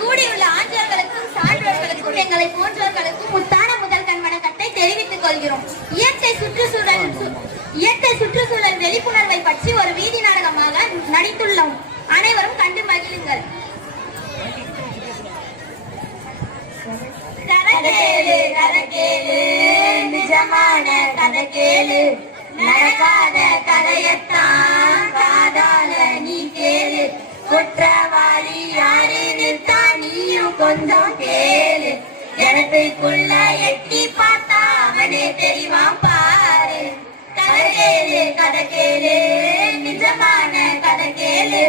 கூடியுள்ள ஆண்டவர்களுக்கும் சான்றோர்களுக்கும் எங்களை போன்றவர்களுக்கும் முத்தான முதல் கண் வணக்கத்தை தெரிவித்துக் கொள்கிறோம். இயற்கை சுற்றுச்சூழல் விழிப்புணர்வை பற்றி ஒரு வீதி நாடகமாக நடித்துள்ளோம். அனைவரும் கண்டு மகிழுங்கள். நிஜமான கதை கேளு, நடக்காத கதையத்தான் காதால நீ கேளு. குற்றவாளி யாருன்னு தான் நீயும் கொஞ்சம் கேளு. எனக்குள்ள எட்டி பார்த்தா அவனே தெரிவான் பாரு. கதை கேளு, நிஜமான கதை கேளு,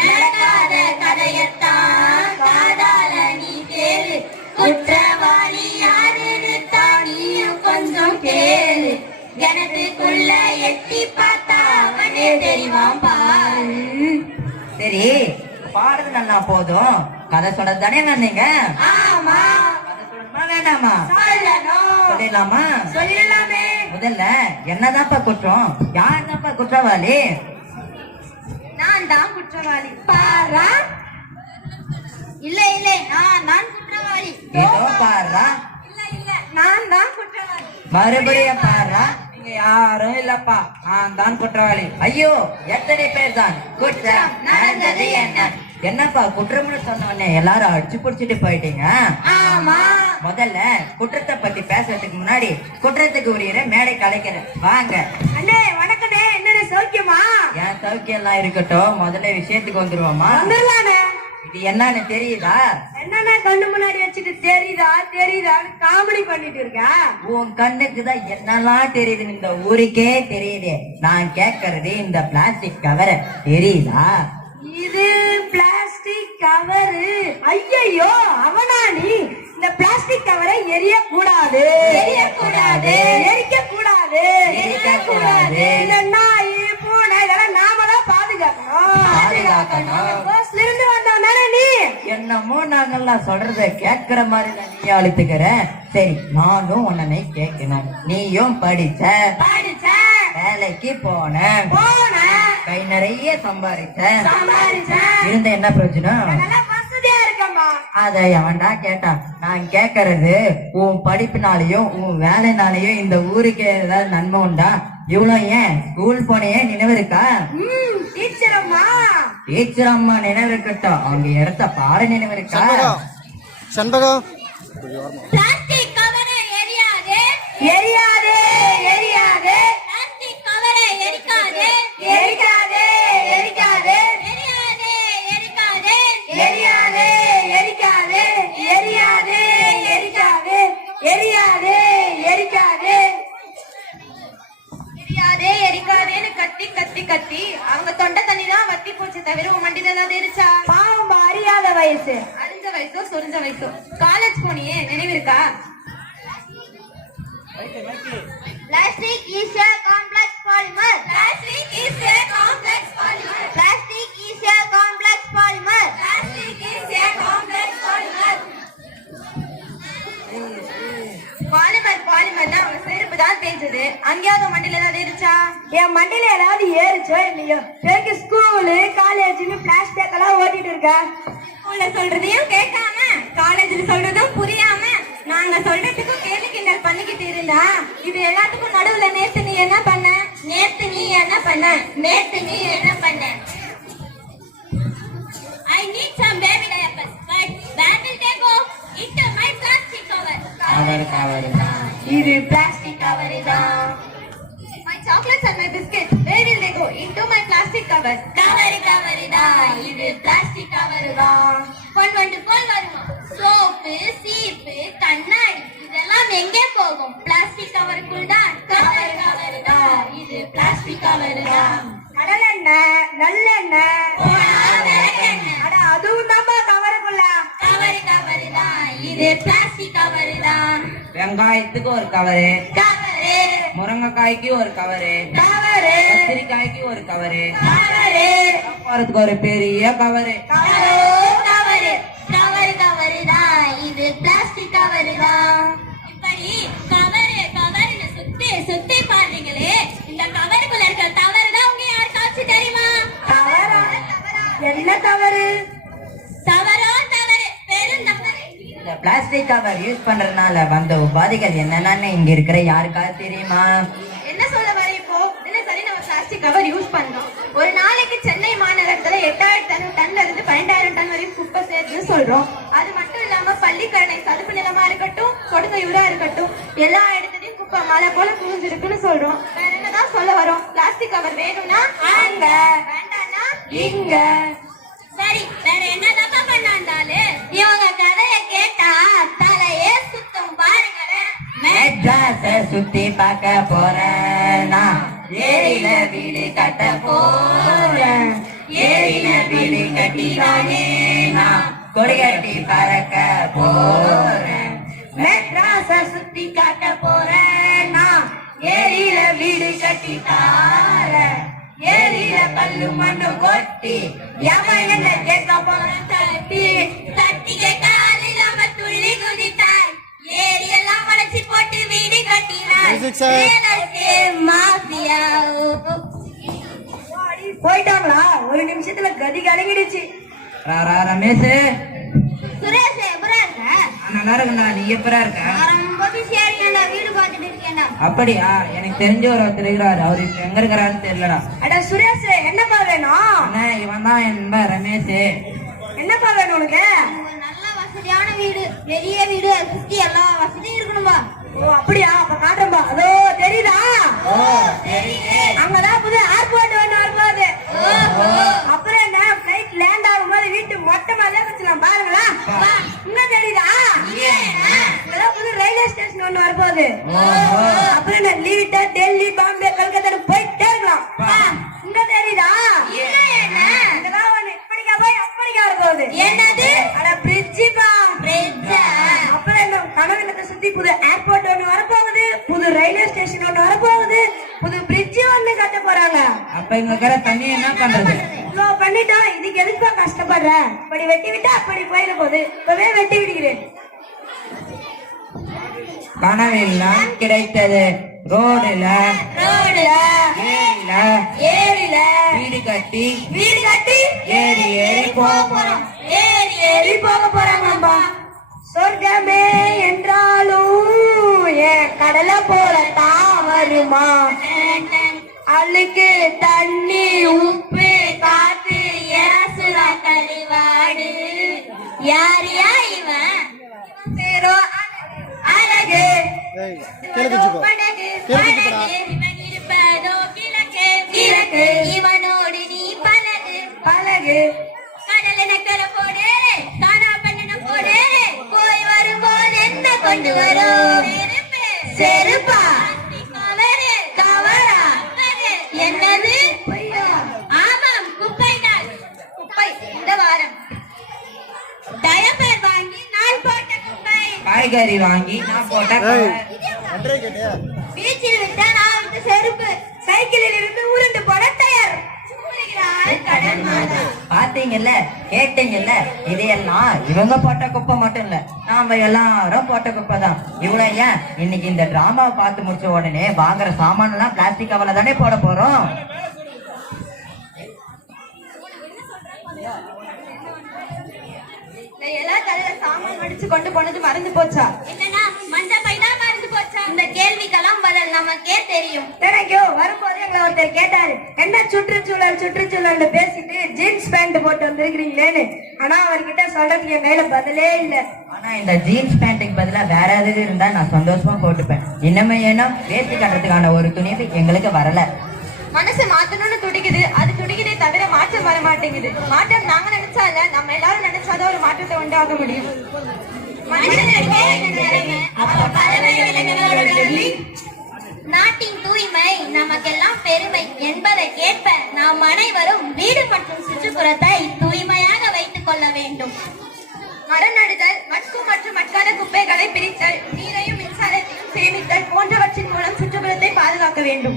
நடக்காத கதையத்தான் காதால நீ கேளு. குற்றவாளி யாருன்னு தான் நீயும் கொஞ்சம் கேளு. எனக்குள்ள எட்டி பார்த்தா அவனே தெரிவான் பாரு. சரி, பாடுறது நல்லா போதும். கதை சொல்ல தானே வந்தீங்க? ஆமா. கதை சொல்லணுமா வேண்டாமா? சொல்லலாமா? சொல்லலாமே. முதல்ல என்னதான்ப்பா குற்றம்? யாருதான்ப்பா குற்றவாளி? நான் தான் குற்றவாளி. பாரா? இல்ல நான் குற்றவாளி. ஏதோ பாரா? இல்ல நான் தான் குற்றவாளி. மறுபடியும் பாரா? யாரும் இல்லப்பா, நான் தான் குற்றவாளி. ஐயோ, எத்தனை பேர் தான் குற்றம் நடந்தது என்ன? என்னப்பா குற்றம்னு சொன்னோடனே எல்லாரும் அடிச்சு புடிச்சிட்டு போயிட்டீங்க? ஆமா. முதல்ல குற்றத்தை பத்தி பேசுறதுக்கு முன்னாடி குற்றத்துக்கு உரிய மேடை கலைக்கிறேன். வாங்க அண்ணே. வணக்கண்ணே. என்ன சௌக்கியமா? என் சௌக்கியம் எல்லாம் இருக்கட்டும், முதல்ல விஷயத்துக்கு வந்துருவோமா? வந்துடலானே. இது என்னன்னு தெரியுதா? என்னன்னா கண்ணு முன்னாடி வச்சுட்டு தெரியுதான்னு காமெடி பண்ணிட்டு இருக்க. உன் கண்ணுக்கு தான் என்னெல்லாம் தெரியுதுன்னு இந்த ஊருக்கே தெரியுது. நான் கேட்கறது இந்த பிளாஸ்டிக் கவரை தெரியுதா? இது பிளாஸ்டிக் கவரு. ஐயோ, அவனா நீ? இந்த பிளாஸ்டிக் கவரை எரிய கூடாது. இந்த நாய் பூனை இதெல்லாம் நாம தான் பாதுகாக்கணும். இருந்து வந்தவன நீ என்னமோ நாங்கெல்லாம் சொல்றத கேட்கிற மாதிரி தான் நீ அழுத்துக்கிற. சரி, நானும் உன்னை கேட்கணும். நீயும் படிச்ச, வேலைக்கு போன, கை நிறைய சம்பாதிச்ச, இருந்த என்ன பிரயோஜனம்? அத எவன்டா கேட்டா? நான் கேக்குறது, உன் படிப்புனாலையும் உன் வேலைனாலையும் இந்த ஊருக்கு ஏதாவது நன்மை உண்டா? இவ்வளவு ஏன் ஸ்கூல் போனையே நினைவு இருக்கா? டீச்சர் அம்மா நினைவு இருக்கட்டும், அவங்க இடத்த பாரு நினைவு இருக்கா? சண்பகம் எரிக்காதேன்னு கத்தி அவங்க தொண்டை தண்ணி தான் வத்தி போச்சு தவிர உன் மண்டியில ஏதாவது இருச்சா? பாவம், அறியாத வயசு. அறிஞ்ச வயசோ சொரிஞ்ச வயசோ. காலேஜ் போனியே நினைவு இருக்கா? Plastic is a complex polymer. Plastic is a complex polymer. Plastic is a complex polymer. Plastic is a complex polymer. Polymer தான் அவன் செருப்பு தான் தேய்ச்சது. அங்கேயாவது மண்டியில ஏதாவது இருச்சா? என் மண்டியில ஏதாவது ஏறிச்சோ இல்லையோ? எனக்கு ஸ்கூலு காலேஜ்னு பிளாஸ்டிக் எல்லாம் ஓட்டிட்டு இருக்க. ஸ்கூல்ல சொல்றதையும் கேட்காம, காலேஜ்ல சொல்றதும் புரியாம, நாங்க சொல்றதுக்கும் கேள்வி கிண்டல் பண்ணிக்கிட்டு இருந்தா, இது எல்லாத்துக்கும் நடுவுல நேத்து நீ என்ன பண்ண? I need some baby diapers, but where will they go? Into my plastic cover. இது பிளாஸ்டிக் கவர் தான். My chocolates and my biscuits, where will they go? Into my plastic cover. Cover தான். இது பிளாஸ்டிக் கவர் தான். கொண்டு வருமா? Soap, சீப்பு, கண்ணாடி இதெல்லாம் எங்கே போகும்? பிளாஸ்டிக் கவருக்குள் தான். கவர் தான். இது பிளாஸ்டிக் கவர் தான். கடலெண்ணெய், நல்லெண்ணெய், அட அதுவும் தான் கவருக்குள்ள. கவர் தான். இது பிளாஸ்டிக் கவர் தான். வெங்காயத்துக்கு ஒரு கவரு, முருங்கைக்காய்க்கு ஒரு கவரு, கத்திரிக்காய்க்கு ஒரு கவரு, சாப்பாடுக்கு ஒரு பெரிய கவரு. கவர் தான். இது பிளாஸ்டிக் கவர் தான். இப்படி கவர்னு சுத்தி பாருங்களே, இந்த கவருக்குள்ள இருக்க தவறு தான் உங்க யாருக்காச்சும் தெரியுமா? என்ன தவறு? தவறோ தவறு. பிளாஸ்டிக் கவர் யூஸ் பண்றதுனால வந்த உபாதைகள் என்னென்னு இங்க இருக்கிற யாருக்காவது தெரியுமா? என்ன சொல்ல வர இப்போ? தினசரி நம்ம பிளாஸ்டிக் கவர் யூஸ் பண்றோம். ஒரு நாளைக்கு சென்னை மாநகரத்துல 8000 டன்ல இருந்து 12000 டன் வரைக்கும் குப்பை சேர்த்துன்னு சொல்றோம். அது மட்டும் இல்லாம பள்ளிக்கரணை, சதுப்பு நிலமா இருக்கட்டும், கொடுங்கையூரா இருக்கட்டும், எல்லா இடத்துலயும் குப்பை மலை போல குவிஞ்சிருக்குன்னு சொல்றோம். வேற என்னதான் சொல்ல வரோம்? பிளாஸ்டிக் கவர் வேணும்னா அங்க, வேண்டாம்னா இங்க. சரி, வேற என்னதான் பண்ணாண்டாலே இவங்க கதையை கேட்டா தலையே சுத்தம். பாருங்களேன், மெட்ராஸ சுத்தி பார்க்க போறேன் நான், ஏரியில வீடு கட்ட போறேன், ஏரியில வீடு கட்டிதானே நான் கொடிகட்டி பறக்க போறேன். மெட்ராஸ சுத்தி காட்ட போறேன் நான், ஏரியில வீடு கட்டி தாரேன், ஏரியில கல்லு மண்ணு கொட்டி எவன் என்ன கேட்க போறேன் தட்டி தட்டி கேட்டால் இல்லாம துள்ளி குதித்தாய், ஏரியெல்லாம் வளைச்சி போட்டு வீடு கட்டினாய். Music, sir. மாஃபியா போயிட்டாங்களா? ஒரு நிமிஷத்துல கதி கலங்கிடுச்சு. ரமேஷ், சுரேஷ் எப்பரா இருக்க? நான் நல்லா இருக்கேன்டா. நீ எப்பரா இருக்க? நான் ரொம்ப பிஸியா இருக்கேன்டா, வீடு பார்த்துட்டு இருக்கேன்டா. அப்படியா? எனக்கு தெரிஞ்ச ஒருத்தர் இருக்கிறாரு. அவர் இப்ப எங்க இருக்கிறாருன்னு தெரியலடா. அட சுரேஷ், என்னப்பா வேணும்? அண்ணா, இவன் தான் என் நண்பன் ரமேஷ். என்னப்பா வேணும் உனக்கு? ஒரு நல்ல வசதியான வீடு, பெரிய வீடு, சுத்தி எல்லா வசதியும் இருக்கணும்பா. ஓ அப்படியா? அப்ப காட்டுறப்பா. அதோ தெரியுதா? ஓ தெரியுது. அங்கதான் புது ஏர்போர்ட் ஒண்ணு வரும்போது. அப்புறம் என்ன, பிளைட் லேண்ட் ஆகும்போது வீட்டு மொட்டை மேலே வச்சுலாம் பாருங்களா. இன்னும் தெரியுதா? அங்கதான் புது ரயில்வே ஸ்டேஷன் ஒண்ணு வரும்போது. அப்புறம் என்ன, லீவிட்டா டெல்லி, பாம்பே, கல்கத்தா போயிட்டே இருக்கலாம். இன்னும் தெரியுதா? அங்கதான் ஒண்ணு இப்படிக்கா போய் அப்படிக்கா வரும்போது. என்னது? அட பிரிட்ஜிப்பா. அப்புறம் என்ன, கனவிலத்தை சுத்தி புது ஏர்போர்ட் ஒண்ணு வரப்போகுது, புது ரயில்வே ஸ்டேஷன் ஒண்ணு வரப்போகுது, புது பிரிட்ஜ் ஒண்ணு கட்ட போறாங்க. அப்ப இங்க இருக்கிற தண்ணி என்ன பண்றது? இவ்வளோ பண்ணிட்டோம், இதுக்கு எதுக்குப்பா கஷ்டப்படுற? இப்படி வெட்டி விட்டா அப்படி போயிட போகுது. இப்பவே வெட்டி விடுகிறேன். கனவெல்லாம் கிடைத்தது. ரோடுல ஏரியில வீடு கட்டி ஏறி ஏறி போக போறோம். ஏறி போக போறாங்கப்பா. சொர்க்கமே என்றாலும் என் கடலை போலத்தான் வருமா? அழுக்கு தண்ணி, உப்பு, காத்து, ஏசுரா கருவாடு. யாரியா இவன்? பேரோ அழகு. ஏய், கீழே குதிச்சுக்கோ. படகு, கீழே குதிச்சுக்கடா. இவன் இருப்பதோ கிழக்கு. இவனோடு நீ பழகு. பழகு. கடல் எனக்கர போடு, காணா பண்ணன போடு. போய் வரும்போது என்ன கொண்டு வரும்? செருப்பா? கவரா? என்னது? ஆமாம், குப்பைதான். குப்பை இந்த வாரம். டயப்பர் வாங்கி நான் போட்ட குப்பை. காய்கறி வாங்கி நான் போட்ட ஏய், cover. ஒன்றே கேட்டியா? பீச்சில் விட்டா நான் விட்ட செருப்பு. சைக்கிளில் இருந்து உருண்டு போட தயார். கடல் மாதா. பாத்தீங்கல்ல, கேட்டீங்கல்ல, இதையெல்லாம் இவங்க போட்ட குப்பை மட்டும் இல்ல, நாம எல்லாரும் போட்ட குப்பை தான். இவ்வளவு ஏன், இன்னைக்கு இந்த டிராமாவை பார்த்து முடிச்ச உடனே வாங்குற சாமான எல்லாம் பிளாஸ்டிக் கவர்ல தானே போட போறோம். எல்லா தலையில சாமான் வடிச்சு கொண்டு போனது மறந்து போச்சா? என்னன்னா மஞ்ச பைதான் மறந்து போச்சா? இந்த கேள்விக்கெல்லாம் பதில் நமக்கே தெரியும். எனக்கோ வரும்போது எங்களை ஒருத்தர் கேட்டாரு, என்ன சுற்றுச்சூழல் பேசிட்டு ஜீன்ஸ் பேண்ட் போட்டு வந்திருக்கிறீங்களேன்னு. ஆனா அவர்கிட்ட சொல்றதுக்கு என் கையில பதிலே இல்ல. ஆனா இந்த ஜீன்ஸ் பேண்ட்டுக்கு பதிலா வேற எதாவது இருந்தா நான் சந்தோஷமா போட்டுப்பேன். இன்னமே ஏன்னா வேஸ்ட் கட்டுறதுக்கான ஒரு துணிவு எங்களுக்கு வரல. மனசு மாத்தணும்னு துடிக்குது, அது துடிக்குதே தவிர மாற்றம் வர மாட்டேங்குது. மாற்றம் நாங்க நினைச்சா இல்ல, நம்ம எல்லாரும் நினைச்சாதான் ஒரு மாற்றத்தை உண்டாக முடியும். நாட்டின் தூய்மை நமக்கெல்லாம் பெருமை என்பதை கேட்ப நாம் அனைவரும் வீடு மற்றும் சுற்றுப்புறத்தை தூய்மையாக வைத்துக் கொள்ள வேண்டும். மரம் நடுதல், மட்கும் மற்றும் மட்காத குப்பைகளை பிரித்தல், நீரையும் மின்சாரத்தையும் சேமித்தல் போன்றவற்றின் மூலம் சுற்றுப்புறத்தை பாதுகாக்க வேண்டும்.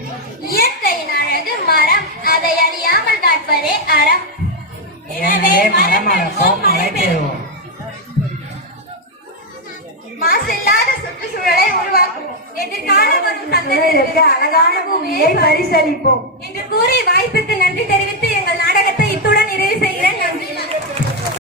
இயற்கையின் அழகு மரம், அதை அழியாமல் காப்பதே அறம். எனவே மரம் வளர்ப்போம், மழை பெறுவோம். மாசில்லாத சுற்றுச்சூழலை உருவாக்குவோம். எதிர்கால வரும் சந்ததியினருக்கு அழகான பூமியை பரிசளிப்போம் என்று கூறி வாய்ப்புக்கு நன்றி தெரிவித்து